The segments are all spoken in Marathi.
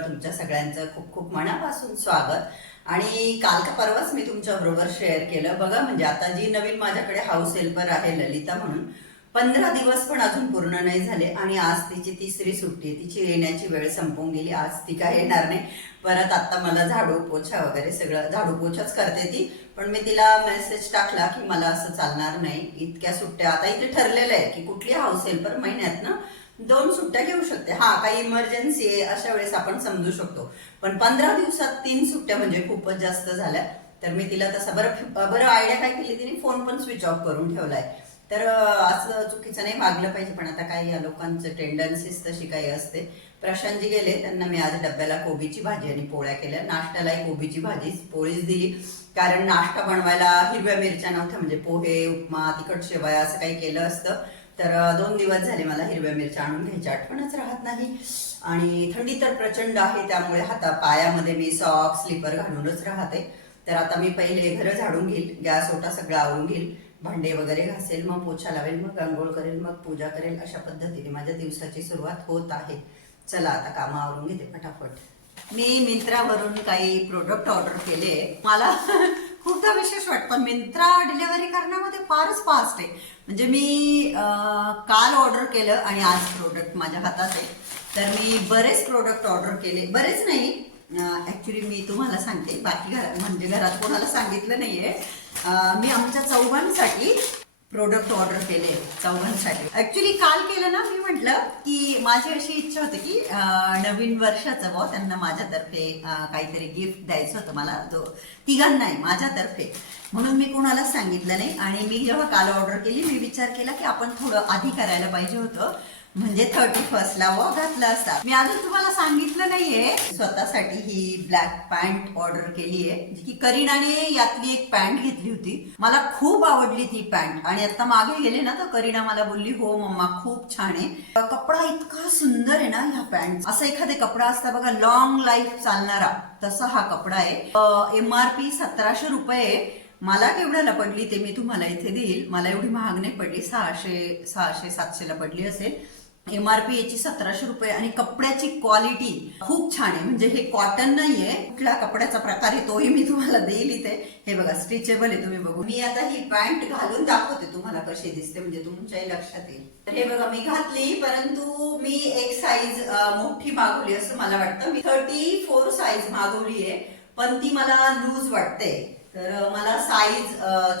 चॅनलवर तुमच्या सगळ्यांचं खूप खूप मनापासून स्वागत. आणि काल का परवाच मी तुमच्या बरोबर शेअर केलं. बघा म्हणजे आता जी नवीन माझ्याकडे हाऊस हेल्पर आहे ललिता म्हणून पंधरा दिवस पण अजून पूर्ण नाही झाले आणि आज तिची तिसरी सुट्टी तिची येण्याची वेळ संपून गेली. आज ती काय येणार नाही. परत आता मला झाडू पोछा वगैरे सगळं झाडू पोछाच करते ती. पण मी तिला मेसेज टाकला की मला असं चालणार नाही. इतक्या सुट्ट्या आता इथे ठरलेलं आहे की कुठली हाऊस हेल्पर महिन्यात ना दोन सुट्ट्या घेऊ शकते. हा काही इमर्जन्सी आहे अशा वेळेस आपण समजू शकतो. पण पंधरा दिवसात तीन सुट्ट्या म्हणजे खूपच जास्त झाल्या. तर मी तिला तसा बरं बरं आयडिया काय केली तिने? फोन पण स्विच ऑफ करून ठेवलाय. तर असं चुकीचं नाही मागलं पाहिजे पण आता काही या लोकांचं टेंडन्सीज तशी काही असते. प्रशांतजी गेले त्यांना मी आज डब्याला कोबीची भाजी आणि पोळ्या केल्या. नाश्त्यालाही कोबीची भाजी पोळीच दिली. कारण नाश्ता बनवायला हिरव्या मिरच्या नव्हत्या म्हणजे पोहे उपमा तिखट शेवया असं काही केलं असतं. तर दोन दिवस झाले मला हिरव्या मिरच्या आणून घ्यायची आठवणच राहत नाही. आणि थंडी तर प्रचंड आहे त्यामुळे हाता पायामध्ये मी सॉक्स स्लीपर घालूनच राहते. तर आता मी पहिले घरं झाडून घेईल गॅस ओटा सगळं आवरून घेईल भांडे वगैरे घासेल मग पोछा लावेल मग आंघोळ करेल मग पूजा करेल अशा पद्धतीने माझ्या दिवसाची सुरुवात होत आहे. चला आता कामं आवरून घेते फटाफट. मी मिंत्रावरून काही प्रोडक्ट ऑर्डर केले. मला खूपदा विशेष वाटतं. मिंत्रा डिलिव्हरी करण्यामध्ये फारच फास्ट आहे. म्हणजे मी अं, काल ऑर्डर केलं आणि आज प्रोडक्ट माझ्या हातात आहे. तर मी बरेच प्रोडक्ट ऑर्डर केले. बरेच नाही. ॲक्च्युली मी तुम्हाला सांगते. बाकी घरात म्हणजे घरात कोणाला सांगितलं नाही आहे मी आमच्या चौघांसाठी प्रोडक्ट ऑर्डर केले चौघांसाठी. ऍक्च्युली काल केलं ना मी म्हटलं की माझी अशी इच्छा होती की नवीन वर्षाचं बुवा त्यांना माझ्यातर्फे काहीतरी गिफ्ट द्यायचं होतं मला. तो तिघांना माझ्यातर्फे. म्हणून मी कोणाला सांगितलं नाही. आणि मी जेव्हा काल ऑर्डर केली मी विचार केला की आपण थोडं आधी करायला पाहिजे होतं. म्हणजे थर्टी फर्स्टला वॉ घातला असता मी अजून तुम्हाला सांगितलं नाहीये स्वतःसाठी ही ब्लॅक पॅन्ट ऑर्डर केली आहे जी की करीनाने यातली एक पॅन्ट घेतली होती. मला खूप आवडली ती पॅन्ट आणि आता मागे गेले ना तर करीना मला बोलली हो मम्मा खूप छान आहे. कपडा इतका सुंदर आहे ना ह्या पॅन्ट असा एखादा कपडा असता बघा लॉंग लाईफ चालणारा तसा हा कपडा आहे. एम आर पी सतराशे रुपये मला केवढ्याला पडली ते मी तुम्हाला इथे देईल. मला एवढी महाग नाही पडली सहाशे सहाशे सातशेला पडली असेल. एम आर पी याची सतराशे रुपये आणि कपड्याची क्वालिटी खूप छान आहे. म्हणजे हे कॉटन नाहीये. कुठल्या कपड्याचा प्रकार आहे तोही मी तुम्हाला देईल इथे. हे बघा स्ट्रिचेबल आहे तुम्ही बघू मी आता ही पॅन्ट घालून दाखवते तुम्हाला कशी दिसते म्हणजे तुमच्याही लक्षात येईल. तर हे बघा मी घातली परंतु मी एक साईज मोठी मागवली असं मला वाटतं. मी थर्टी फोर साईज मागवली आहे पण ती मला लूज वाटते. तर मला साईज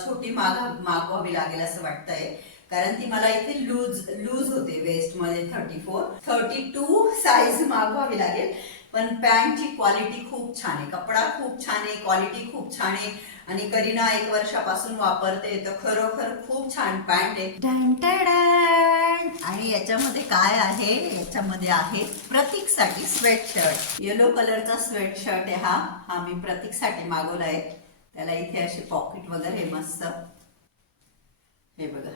छोटी माग मागवावी लागेल असं वाटतंय. कारण ती मला इथे लूज लूज होते वेस्टमध्ये thirty four thirty two size मागवावी लागेल. पण पॅन्टची क्वालिटी खूप छान आहे. कपडा खूप छान आहे क्वालिटी खूप छान आहे. आणि करीना एक वर्षापासून वापरते तर खरोखर खूप छान पॅन्ट आहे. आणि याच्यामध्ये काय आहे? याच्यामध्ये आहे प्रतीकसाठी स्वेटशर्ट येलो कलरचा स्वेटशर्ट आहे हा. हा मी प्रतीकसाठी मागवला आहे त्याला इथे असे पॉकेट वगैरे मस्त. हे बघा.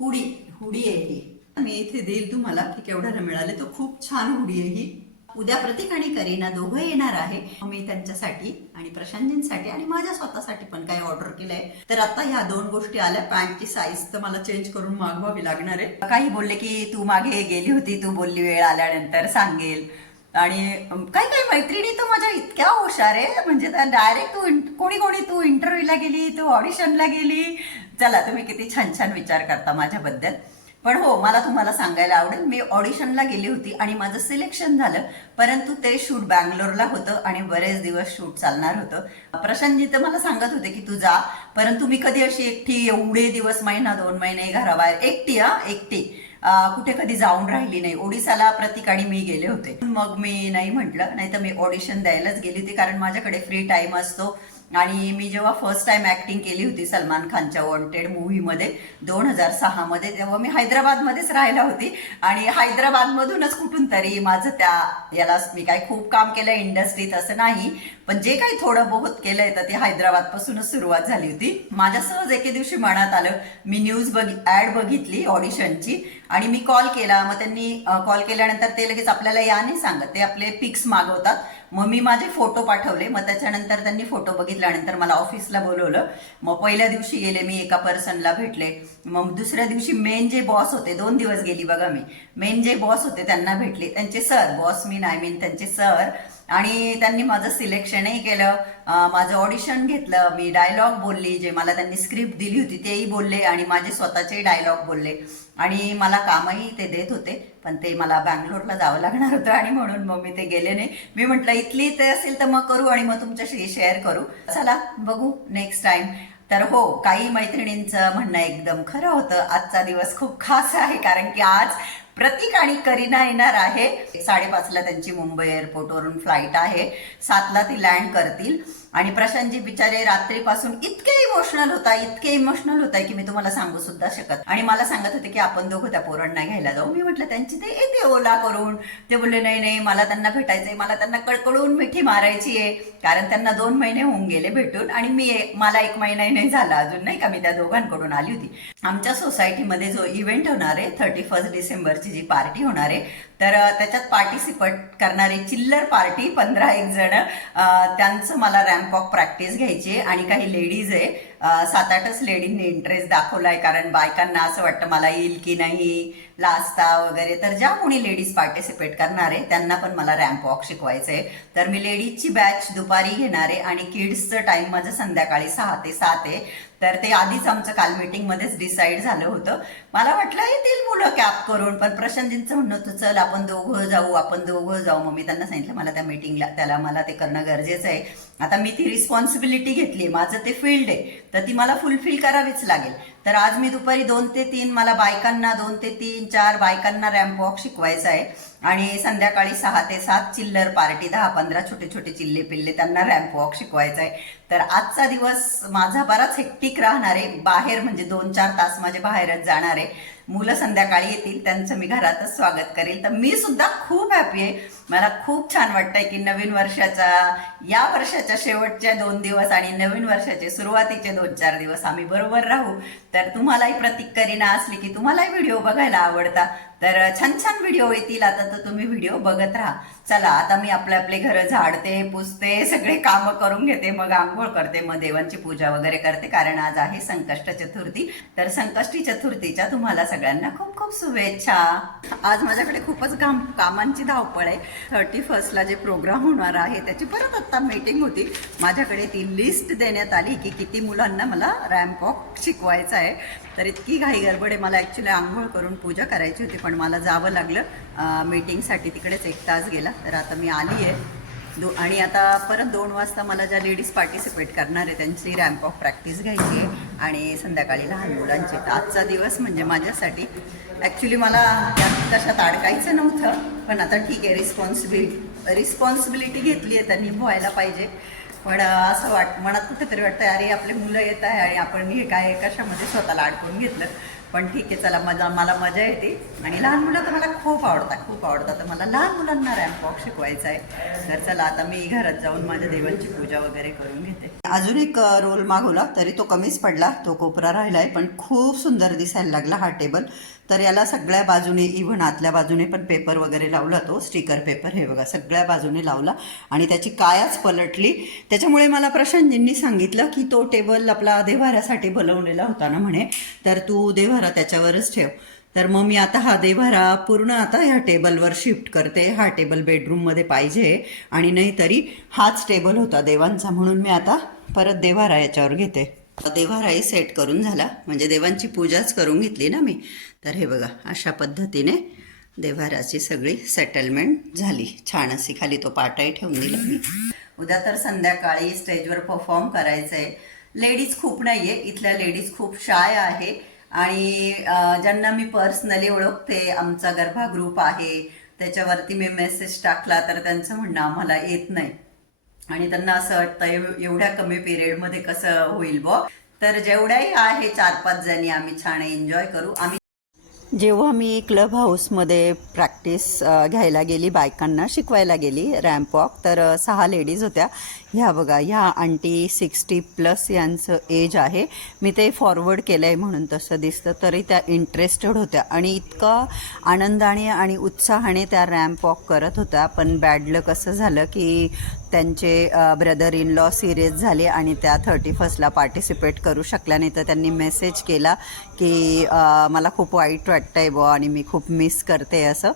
हुडी हुडी आहे ही. मी इथे देईल तुम्हाला की केवढ्याला मिळाले तो खूप छान हुडी आहे ही. उद्या प्रतीक आणि करीना दोघं येणार आहे. मी त्यांच्यासाठी आणि प्रशांतजींसाठी आणि माझ्या स्वतःसाठी पण काही ऑर्डर केलंय. तर आता ह्या दोन गोष्टी आल्या. पॅन्टची साईज तर मला चेंज करून मागवावी लागणार आहे. काही बोलले की तू मागे गेली होती. तू बोलली वेळ आल्यानंतर सांगेल. आणि काही काही मैत्रिणी तर माझ्या इतक्या हुशार आहे म्हणजे डायरेक्ट तू कोणी कोणी तू इंटरव्ह्यूला गेली तू ऑडिशनला गेली. चला तुम्ही किती छान छान विचार करता माझ्याबद्दल. पण हो मला तुम्हाला सांगायला आवडेल मी ऑडिशनला गेली होती आणि माझं सिलेक्शन झालं. परंतु ते शूट बँगलोरला होतं आणि बरेच दिवस शूट चालणार होतं. प्रशांतजी तर मला सांगत होते की तू जा. परंतु मी कधी अशी एकटी एवढे दिवस महिना दोन महिने घराबाहेर एकटी हा एकटी. कुठे कधी जाऊन राहिली नाही. ओडिसाला प्रतिकाणी मी गेले होते. मग मी नाही म्हटलं नाही तर मी ऑडिशन द्यायलाच गेली होती कारण माझ्याकडे फ्री टाइम असतो. आणि मी जेव्हा फर्स्ट टाइम ऍक्टिंग केली होती सलमान खानच्या वॉन्टेड मूव्हीमध्ये दोन हजार सहामध्ये तेव्हा मी हैदराबादमध्येच राहिला होती. आणि हैदराबादमधूनच कुठून तरी माझं त्या याला मी काय खूप काम केलं इंडस्ट्रीत असं नाही पण जे काही थोडं बहुत केलंय तर ते हैदराबादपासूनच सुरुवात झाली होती. माझ्या सहज एके दिवशी मनात आलं मी न्यूज बघ ऍड बघितली ऑडिशनची आणि मी कॉल केला. मग त्यांनी कॉल केल्यानंतर ते लगेच आपल्याला या नाही सांगत ते आपले पिक्स मागवतात. मग मी माझे फोटो पाठवले. मग त्याच्यानंतर त्यांनी फोटो बघितल्यानंतर मला ऑफिसला बोलवलं. मग पहिल्या दिवशी गेले मी एका पर्सनला भेटले. मग दुसऱ्या दिवशी मेन जे बॉस होते दोन दिवस गेली बघा मी. मेन जे बॉस होते त्यांना भेटले. त्यांचे सर बॉस मी नाही मीन त्यांचे सर. आणि त्यांनी माझं सिलेक्शनही केलं. माझं ऑडिशन घेतलं. मी डायलॉग बोलली. जे मला त्यांनी स्क्रिप्ट दिली होती तेही बोलले आणि माझे स्वतःचे डायलॉग बोलले. आणि मला कामही ते देत होते पण ते मला बँगलोरला जावं लागणार होतं आणि म्हणून मग मी ते गेले नाही. मी म्हटलं इथली ते असेल तर मग करू आणि मग तुमच्याशी शेअर करू. चला बघू नेक्स्ट टाइम तर हो काही मैत्रिणींचं म्हणणं एकदम खरं होतं. आजचा दिवस खूप खास आहे कारण की आज प्रतीक आणि करीना येणार आहे. साडेपाचला त्यांची मुंबई एअरपोर्टवरून फ्लाईट आहे. सातला ती लँड करतील. आणि प्रशांतजी बिचारे रात्रीपासून इतके इमोशनल होता इतके इमोशनल होता की मी तुम्हाला सांगू सुद्धा शकत. आणि मला सांगत होते की आपण दोघं त्या पोरांना घ्यायला जाऊ. मी म्हटलं त्यांची ते येते ओला करून. ते बोलले नाही नाही मला त्यांना भेटायचंय मला त्यांना कळकळून मिठी मारायची आहे कारण त्यांना दोन महिने होऊन गेले भेटून आणि मी मला एक महिनाही नाही झाला अजून नाही का? मी त्या दोघांकडून आली होती. आमच्या सोसायटीमध्ये जो इव्हेंट होणार आहे थर्टी फर्स्ट डिसेंबरची जी पार्टी होणार आहे तर त्याच्यात पार्टिसिपेट करणारे चिल्लर पार्टी पंधरा एक जण त्यांचं मला रॅम्प ऑफ प्रॅक्टिस घ्यायची आहे आणि काही लेडीज आहे सात आठच लेडींनी इंटरेस्ट दाखवलाय कारण बायकांना असं वाटतं मला येईल की नाही लास्ता वगैरे. तर ज्या कोणी लेडीज पार्टिसिपेट करणार आहे त्यांना पण मला रॅम्प वॉक शिकवायचं आहे. तर मी लेडीजची बॅच दुपारी घेणार आहे आणि किड्सचं टाइम माझं संध्याकाळी सहा ते सात आहे. तर ते आधीच आमचं काल मीटिंगमध्येच डिसाईड झालं होतं. मला वाटलं येतील मुलं कॅप करून. पण प्रशांतजींचं म्हणणं होतं चल आपण दोघं जाऊ आपण दोघं जाऊ. मग मी त्यांना सांगितलं मला त्या मीटिंगला त्याला मला ते करणं गरजेचं आहे. आता मी ती रिस्पॉन्सिबिलिटी घेतली माझं ते फील्ड आहे. तर ती मला फुलफिल करावीच लागेल. तर आज मी दुपारी दोन ते तीन मला बायकांना दोन ते तीन चार बायकांना रॅम्प वॉक शिकवायचा आहे. आणि संध्याकाळी सहा ते सात चिल्लर पार्टी दहा पंधरा छोटे छोटे चिल्ले पिल्ले त्यांना रॅम्प वॉक शिकवायचा आहे. तर आजचा दिवस माझा बराच हेक्टिक राहणार आहे. बाहेर म्हणजे दोन चार तास माझे बाहेरच जाणार आहे. मुलं संध्याकाळी येतील त्यांचं मी घरातच स्वागत करेल. तर मी सुद्धा खूप हॅपी आहे. मला खूप छान वाटतंय की नवीन वर्षाचा या वर्षाच्या शेवटच्या दोन दिवस आणि नवीन वर्षाचे सुरुवातीचे दोन चार दिवस आम्ही बरोबर राहू. तर तुम्हालाही प्रतीक करीना असली की तुम्हालाही व्हिडिओ बघायला आवडता. तर छान छान व्हिडिओ येतील आता तर तुम्ही व्हिडिओ बघत राहा. चला आता मी आपले आपले घरं झाडते पुसते सगळे कामं करून घेते मग आंघोळ करते मग देवांची पूजा वगैरे करते कारण आज आहे संकष्ट चतुर्थी. तर संकष्टी चतुर्थीच्या तुम्हाला सगळ्यांना खूप खूप शुभेच्छा. आज माझ्याकडे खूपच काम कामांची धावपळ आहे. थर्टी फर्स्टला जे प्रोग्राम होणार आहे त्याची परत आत्ता मीटिंग होती. माझ्याकडे ती लिस्ट देण्यात आली की किती मुलांना मला रॅम्पॉक शिकवायचं शिकवायचा आहे. तर इतकी घाई गडबड आहे. मला ॲक्च्युली आंघोळ करून पूजा करायची होती पण मला जावं लागलं. मीटिंगसाठी तिकडेच एक तास गेला. तर आता मी आली आहे दो आणि आता परत दोन वाजता मला ज्या लेडीज पार्टिसिपेट करणार आहे त्यांची रॅम्प ऑफ प्रॅक्टिस घ्यायची आहे आणि संध्याकाळी लहान मुलांची. आजचा दिवस म्हणजे माझ्यासाठी ॲक्च्युली मला त्यात अडकायचं नव्हतं पण आता ठीक आहे रिस्पॉन्सिबिलिटी रिस्पॉन्सिबिलिटी घेतली आहे त्यांनी व्हायला पाहिजे. पण असं वाट मनात कुठेतरी वाटतं अरे आपले मुलं येत आहे आणि आपण हे काय कशामध्ये स्वतःला अडकून घेतलं? पण ठीक आहे चला मजा मला मजा येते. आणि लहान मुलं तर मला खूप आवडतात खूप आवडतात. तर मला लहान मुलांना रॅम्पॉक शिकवायचा आहे. तर चला आता मी घरात जाऊन माझ्या देवांची पूजा वगैरे करून घेते. अजून एक रोल मागवला तरी तो कमीच पडला. तो कोपरा राहिला आहे पण खूप सुंदर दिसायला लागला हा टेबल तर याला सगळ्या बाजूने इव्हन आतल्या बाजूने पण पेपर वगैरे लावला तो स्टिकर पेपर हे बघा सगळ्या बाजूने लावला. आणि त्याची कायाच पलटली. त्याच्यामुळे मला प्रशांतजींनी सांगितलं की तो टेबल आपला देवाऱ्यासाठी बनवलेला होता ना म्हणे. तर तू देव्हारा त्याच्यावरच ठेव. तर मग मी आता हा देव्हारा पूर्ण आता ह्या टेबलवर शिफ्ट करते. हा टेबल बेडरूममध्ये पाहिजे आणि नाही तरी हाच टेबल होता देवांचा म्हणून मी आता परत देव्हारा याच्यावर घेते. देव्हाराही सेट करून झाला. म्हणजे देवांची पूजाच करून घेतली ना मी. तर हे बघा अशा पद्धतीने देव्हाराची सगळी सेटलमेंट झाली. छान अशी खाली तो पाटाही ठेवून दिला मी. उद्या तर संध्याकाळी स्टेजवर परफॉर्म करायचं आहे लेडीज खूप नाही आहे इथल्या लेडीज खूप शाय आहे. आणि ज्यांना मी पर्सनली ओळखते आमचा गर्भा ग्रुप आहे त्याच्यावरती मी मेसेज टाकला तर त्यांचं म्हणणं आम्हाला येत नाही. आणि त्यांना असं वाटतं एवढ्या कमी पिरियडमध्ये कसं होईल बॉ? तर जेवढ्याही आहे चार पाच जणी आम्ही छान एन्जॉय करू. आम्ही जेव्हा मी क्लब हाऊसमध्ये प्रॅक्टिस घ्यायला गेली बायकांना शिकवायला गेली रॅम्प वॉक तर सहा लेडीज होत्या. ह्या बघा ह्या आंटी सिक्स्टी प्लस यांचं एज आहे. मी ते फॉरवर्ड केलं आहे म्हणून तसं दिसतं तरी त्या इंटरेस्टेड होत्या. आणि इतका आनंदाने आणि उत्साहाने त्या रॅम्प वॉक करत होत्या. पण बॅड लक असं झालं की त्यांचे ब्रदर इन लॉ सिरियस झाले आणि त्या थर्टी फर्स्टला पार्टिसिपेट करू शकल्या. नाही तर त्यांनी मेसेज केला की मला खूप वाईट वाटतं आहे बुवा आणि मी खूप मिस करते असं.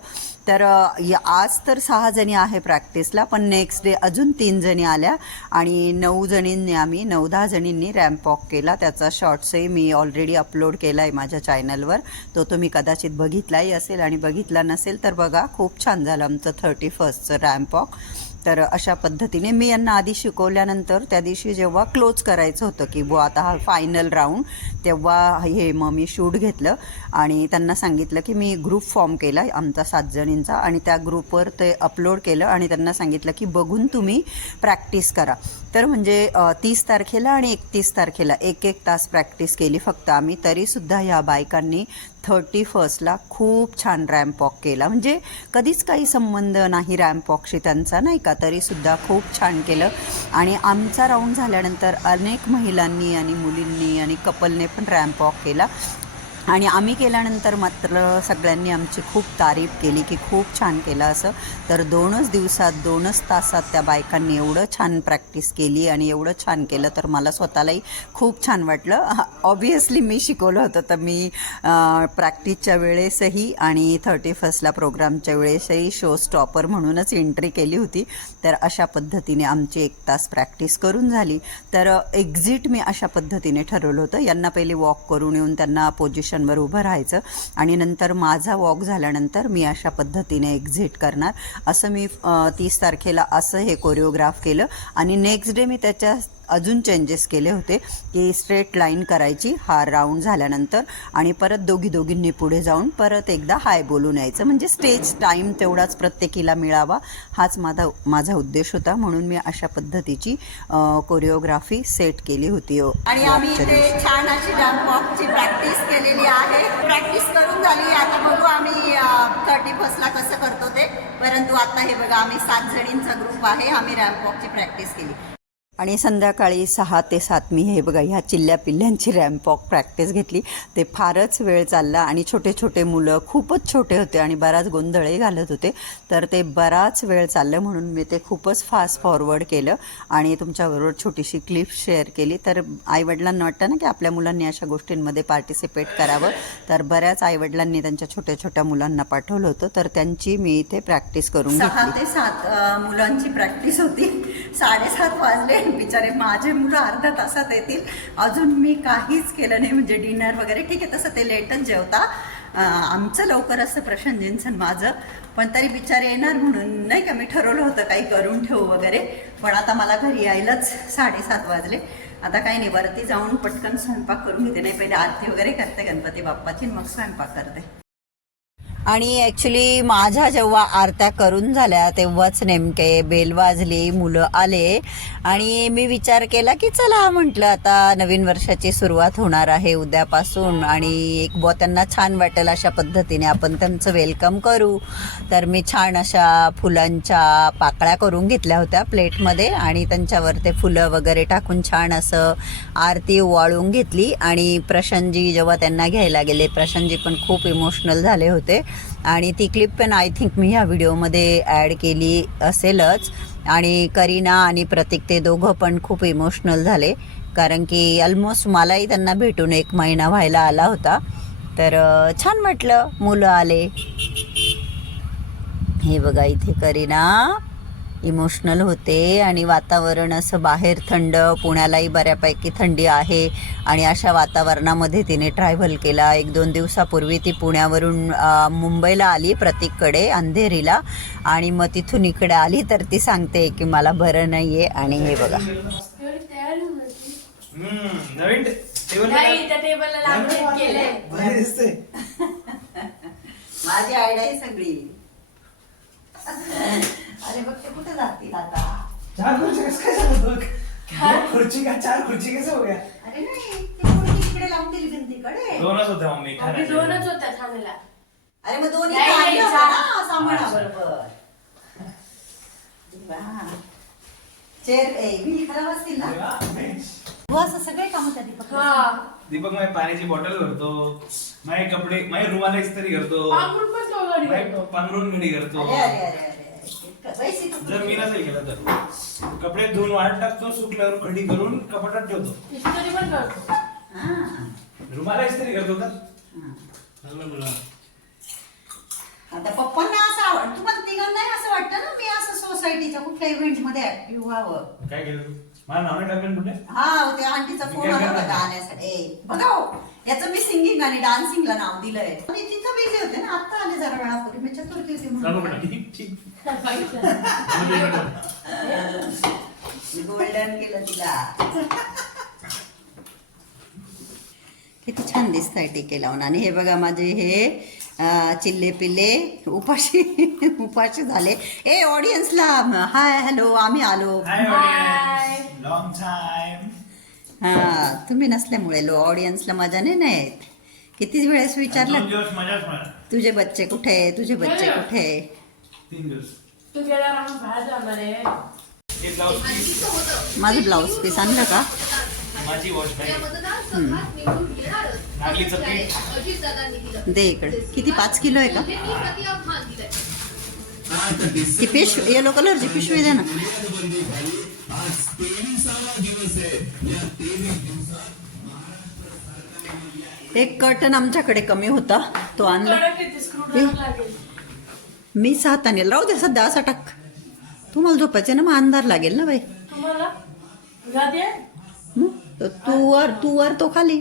तर आज तर सहा जणी आहे प्रॅक्टिसला पण नेक्स्ट डे अजून तीन जणी आल्या आणि नऊ जणींनी आम्ही नऊ दहा जणींनी रॅम्प वॉक केला. त्याचा शॉर्ट्सही मी ऑलरेडी अपलोड केला आहे माझ्या चॅनलवर तो तुम्ही कदाचित बघितलाही असेल आणि बघितला नसेल तर बघा खूप छान झालं आमचं थर्टी फर्स्टचं रॅम्प वॉक तर अशा पद्धतीने मी यांना आधी शिकवल्यानंतर त्या दिवशी जेव्हा क्लोज करायचं होतं की बुवा आता हा फायनल राऊंड तेव्हा हे मग मी शूट घेतलं आणि त्यांना सांगितलं की मी ग्रुप फॉर्म केला आमचा सात जणींचा आणि त्या ग्रुपवर ते अपलोड केलं आणि त्यांना सांगितलं की बघून तुम्ही प्रॅक्टिस करा. तर म्हणजे तीस तारखेला आणि एकतीस तारखेला एक एक तास प्रॅक्टिस केली फक्त आम्ही. तरीसुद्धा ह्या बायकांनी थर्टी फर्स्टला खूप छान रॅम्प वॉक केला. म्हणजे कधीच काही संबंध नाही रॅम्प वॉकशी त्यांचा नाही का? तरीसुद्धा खूप छान केलं. आणि आमचा राऊंड झाल्यानंतर अनेक महिलांनी आणि मुलींनी आणि कपलने पण रॅम्प वॉक केला. आणि आम्ही केल्यानंतर मात्र सगळ्यांनी आमची खूप तारीफ केली की खूप छान केलं असं. तर दोनच दिवसात दोनच तासात त्या बायकांनी एवढं छान प्रॅक्टिस केली आणि एवढं छान केलं तर मला स्वतःलाही खूप छान वाटलं. ऑब्वियसली मी शिकवलं होतं तर मी प्रॅक्टिसच्या वेळेसही आणि थर्टी फर्स्टला प्रोग्रामच्या वेळेसही शो स्टॉपर म्हणूनच एंट्री केली होती. तर अशा पद्धतीने आमची एक तास प्रॅक्टिस करून झाली. तर एक्झिट मी अशा पद्धतीने ठरवलं होतं. यांना पहिले वॉक करून येऊन त्यांना पोझिशनवर उभं राहायचं आणि नंतर माझा वॉक झाल्यानंतर मी अशा पद्धतीने एक्झिट करणार. असं मी तीस तारखेला असं हे कोरिओग्राफ केलं आणि नेक्स्ट डे मी त्याच्या अजून चेंजेस केले होते की स्ट्रेट लाईन करायची हा राऊंड झाल्यानंतर आणि परत दोघी दोघींनी पुढे जाऊन परत एकदा हाय बोलून यायचं. म्हणजे स्टेज टाईम तेवढाच प्रत्येकीला मिळावा हाच माझा माझा उद्देश होता. म्हणून मी अशा पद्धतीची कोरिओग्राफी सेट केली होती. आणि आम्ही इथे छान अशी वॉकची प्रॅक्टिस केलेली आहे. प्रॅक्टिस करून झाली. आता बघू आम्ही थर्टी फर्स्टला कसं करतो ते. परंतु आता हे बघा आम्ही सात जणींचा ग्रुप आहे. आम्ही रॅम्प वॉकची प्रॅक्टिस केली. आणि संध्याकाळी सहा ते सात मी हे बघा ह्या चिल्ल्या पिल्ल्यांची रॅम्प वॉक प्रॅक्टिस घेतली. ते फारच वेळ चालला आणि छोटे छोटे मुलं खूपच छोटे होते आणि बराच गोंधळही घालत होते. तर ते बराच वेळ चाललं म्हणून मी ते खूपच फास्ट फॉरवर्ड केलं आणि तुमच्याबरोबर छोटीशी क्लिप शेअर केली. तर आईवडिलांना वाटतं ना की आपल्या मुलांनी अशा गोष्टींमध्ये पार्टिसिपेट करावं. तर बऱ्याच आईवडिलांनी त्यांच्या छोट्या छोट्या मुलांना पाठवलं होतं. तर त्यांची मी इथे प्रॅक्टिस करून सहा ते सात मुलांची प्रॅक्टिस होती. साडेसात वाजले बिचारे माझे मुलं अर्ध्या तासात येतील. अजून मी काहीच केलं नाही म्हणजे डिनर वगैरे. ठीक आहे तसं ते लेटच जेवता. आमचं लवकर असतं प्रशांत माझं. पण तरी बिचारे येणार म्हणून नाही का मी ठरवलं होतं काही करून ठेवू वगैरे. पण आता मला घरी यायलाच साडेसात वाजले. आता काही नाही वरती जाऊन पटकन स्वयंपाक करून घेते. नाही पहिले आरती वगैरे करते गणपती बाप्पाची मग स्वयंपाक करते. आणि ऍक्च्युली माझ्या जेव्हा आरत्या करून झाल्या तेव्हाच नेमके बेल वाजली मुलं आले. आणि मी विचार केला की चला म्हटलं आता नवीन वर्षाची सुरुवात होणार आहे उद्यापासून आणि एक बुवा त्यांना छान वाटेल अशा पद्धतीने आपण त्यांचं वेलकम करू. तर मी छान अशा फुलांच्या पाकळ्या करून घेतल्या होत्या प्लेटमध्ये आणि त्यांच्यावर ते फुलं वगैरे टाकून छान असं आरती वाळून घेतली. आणि प्रशांतजी जेव्हा त्यांना घ्यायला गेले प्रशांतजी पण खूप इमोशनल झाले होते. आणि ती क्लिप पण आय थिंक मी ह्या व्हिडिओमध्ये ॲड केली असेलच. आणि करीना आणि प्रतीक ते दोघं पण खूप इमोशनल झाले. कारण की ऑलमोस्ट मलाही त्यांना भेटून एक महिना व्हायला आला होता. तर छान म्हटलं मुलं आले. हे बघा इथे करीना. इमोशनल होते आणि वातावरण असं बाहेर थंड पुण्यालाही बऱ्यापैकी थंडी आहे आणि अशा वातावरणामध्ये तिने ट्रॅव्हल केला. एक दोन दिवसापूर्वी ती पुण्यावरून मुंबईला आली प्रतीककडे अंधेरीला आणि मग तिथून इकडे आली तर ती सांगते की मला बरं नाही आहे आणि हे बघा. माझी आयडिया आहे सगळी. अरे बघ ते कुठे जातील आता चार खुर्ची कसं काय झालं बघ दोन खुर्ची का चार खुर्ची कैसे हो गया अरे नाही ते तिकडे इकडे लावून दिली भिंतीकडे दोनच होत्या मम्मी. दोनच होत्या ठाण्याला अरे मग दोन्ही नाही, नाही, आणलं होतं चार. ना सांभाळा बरोबर चेर ए विहिरी खराब असतील ना तेव्हा, असं सगळे काम दीपक हा दीपक माझी पाण्याची बॉटल भरतो माझे कपडे माझे रुमाला इस्त्री करतो पांघरून पण तो गाडी माझे करतो. पांघरून घडी करतो अरे अरे अरे जर मी नसेल केलं तर कपडे धुवून वाट टाकतो सुकल्यावर खडी करून कपाटात ठेवतो इस्त्री पण करतो हा. रुमाला इस्त्री करतो तर हा. चांगलं मुलं. आता पप्पांना असं आवड तुम्हाला तिघांना नाही असं वाटतं ना मी असं सोसायटीच्या कुठल्या इव्हेंटमध्ये ऍक्टिव्ह व्हावं काय केलं तू मला टाकलं कुठे? हा ते आंटीचा फोन काय आला होता करणार? गाण्यासाठी. ए, बघा हो, याचं मी सिंगिंग आणि डान्सिंगला नाव दिलंय. मी तिथं बिझी होते ना आता आले जरा वेळापूर्वी. मी चतुर्थी होती म्हणून. बेटा ठीक ठीक. गोल्डन केलं तिला. किती छान दिसत आहे टिके लावून आणि हे बघा माझे हे चिल्ले पिल्ले उपाशी उपाशी झाले. ए ऑडियन्सला हाय हॅलो आम्ही आलो. हाय Hi. लॉंग टाइम हा तुम्ही नसल्यामुळे लो ऑडियन्सला मजा नाही ना येत. किती वेळेस विचारलं? तुझे बच्चे कुठे? आहे? तुझे बच्चे कुठे? माझं ब्लाऊज पीस आणलं का? दे इकडे. किती? पाच किलो आहे का? ती पिशवी येलो कलरची पिशवी दे ना? एक कर्टन आमच्याकडे कमी होता. तो आणला. मी सात आणेल. राहू दे सध्या असा टाक. तुम्हाला झोपायचे ना मग अंधार लागेल ना बाई. तर तू वर तू वर तो खाली.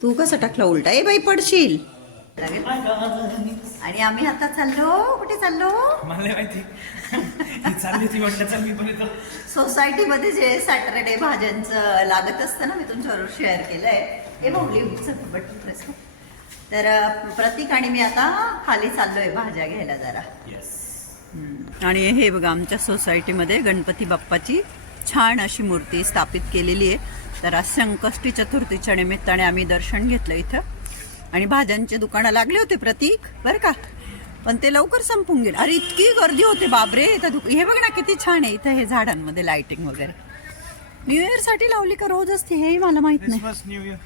तू कसा टाकला उलटा? ए बाई पडशील. आणि आम्ही आता चाललो. कुठे चाललो? मला नाही माहिती. चालली ती म्हटलं चल मी पण येतो. सोसायटीमध्ये जे सॅटरडे भाज्यांचं लागत असतं ना मी तुमच्याबरोबर शेअर केलंय. हे बघली बटन प्रेस कर. तर प्रतीक आणि मी आता खाली चाललोय भाज्या घ्यायला जरा. आणि हे बघा आमच्या सोसायटीमध्ये गणपती बाप्पाची छान अशी मूर्ती स्थापित केलेली आहे. तर आज संकष्टी चतुर्थीच्या निमित्ताने आम्ही दर्शन घेतलं इथं. आणि भाज्यांचे दुकानं लागले होते प्रतीक बरं का? पण ते लवकर संपून गेले. अरे इतकी गर्दी होते बाबरे इथं दुक हे बघ ना किती छान आहे इथं हे झाडांमध्ये लाइटिंग वगैरे. न्यू इयरसाठी लावली का रोज असते हेही मला माहीत नाही. क्रिसमस न्यू इयर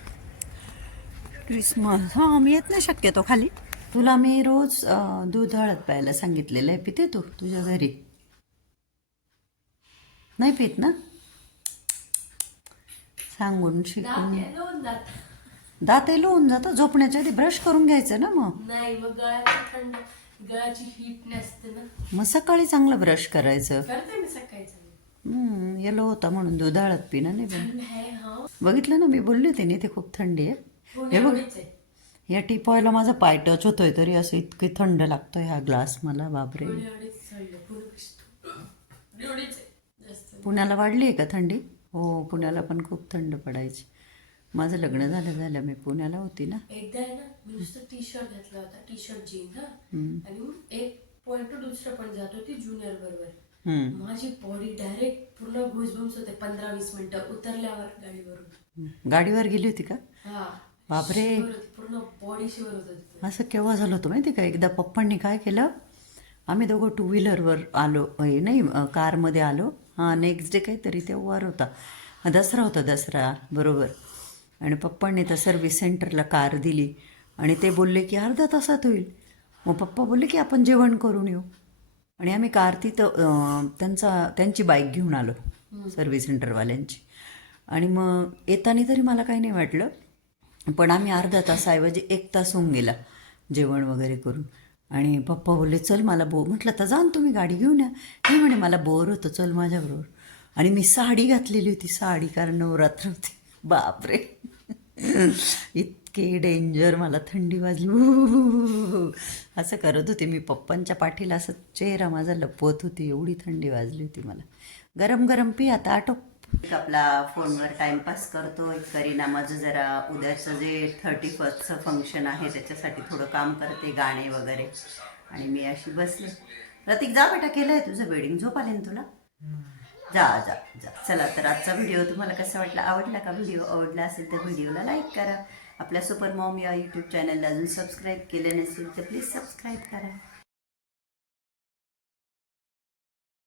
क्रिसमस हा मी येत नाही शक्यतो खाली. तुला मी रोज अं, दूध हळद प्यायला सांगितलेलं आहे पिते तू तुझ्या घरी. नाही पित ना? सांगून शिकून. दात येलो दात लोवून जातं. झोपण्याच्या आधी ब्रश करून घ्यायचं ना मग? नाही मग गळ्याची थंड गळ्याची हीट नसते ना. मग सकाळी चांगलं ब्रश करायचं. करते मी सकाळी चांगलं. हम्म, येलो होता म्हणून दूध हळद पिणं नाही बरं. थंड आहे हा. बघितलं ना मी बोलली होती ना ते खूप थंडी आहे. हे बघ आहे. या टिपॉयला माझा पाय टच होतोय तरी असं इतकी थंड लागतोय हा ग्लास मला बापरे. एवढीच आहे. जास्त. पुण्याला वाढली आहे का थंडी? हो पुण्याला पण खूप थंड पडायची. माझं लग्न झालं झालं. मी पुण्याला होती ना. एकदा आहे ना मी नुसतं टी शर्ट घातला होता टी शर्ट जीन हा. हम्म. आणि मग एक पॉइंट दुसरं पण जात होती ज्युनियर बरोबर. माझी बॉडी डायरेक्ट पूर्ण घुसबुस होते पंधरा वीस मिनिटं उतरल्यावर गाडीवरून. गाडीवर गेली होती का? बापरे. पूर्ण बॉडी शिवर होत असं केव्हा झालं होतं माहिती का? एकदा पप्पांनी काय केलं? आम्ही दोघं टू व्हीलरवर आलो नाही कारमध्ये आलो. हां नेक्स्ट डे काहीतरी तेव्हार होता. हा, दसरा होता दसरा बरोबर. आणि पप्पांनी तर सर्व्हिस सेंटरला कार दिली. आणि ते बोलले की अर्धा तासात होईल. मग पप्पा बोलले की आपण जेवण करून येऊ. आणि आम्ही कार तिथं त्यांचा त्यांची बाईक घेऊन आलो सर्व्हिस सेंटरवाल्यांची आणि मग येताना तरी मला काही नाही वाटलं. पण आम्ही अर्धा तासाऐवजी एक तास होऊन गेला जेवण वगैरे करून. आणि पप्पा बोलले चल मला बो म्हटलं तर जा तुम्ही गाडी घेऊन या. हे म्हणे मला बोर होतं चल माझ्याबरोबर. आणि मी साडी घातलेली होती साडी कारण नवरात्र होती. बापरे. इतके डेंजर मला थंडी वाजली. असं करत होते मी. पप्पांच्या पाठीला असं चेहरा माझा लपवत होती एवढी थंडी वाजली होती मला. गरम गरम पी आता आटोप. आपला फोनवर टाइमपास करतो एक करीना माझं जरा उद्याचं जे थर्टी फर्स्टचं फंक्शन आहे त्याच्यासाठी थोडं काम करते गाणे वगैरे. आणि मी अशी बसले. प्रतीक जा बेटा केलं आहे तुझं बेडिंग झोप आले ना तुला? जा जा जा. चला तर आजचा व्हिडिओ तुम्हाला कसा वाटला? आवडला का व्हिडिओ आवडला असेल तर व्हिडिओला लाईक करा. आपल्या सुपर मॉम या यूट्यूब चॅनलला अजून सबस्क्राईब केले नसेल तर प्लीज सबस्क्राईब करा.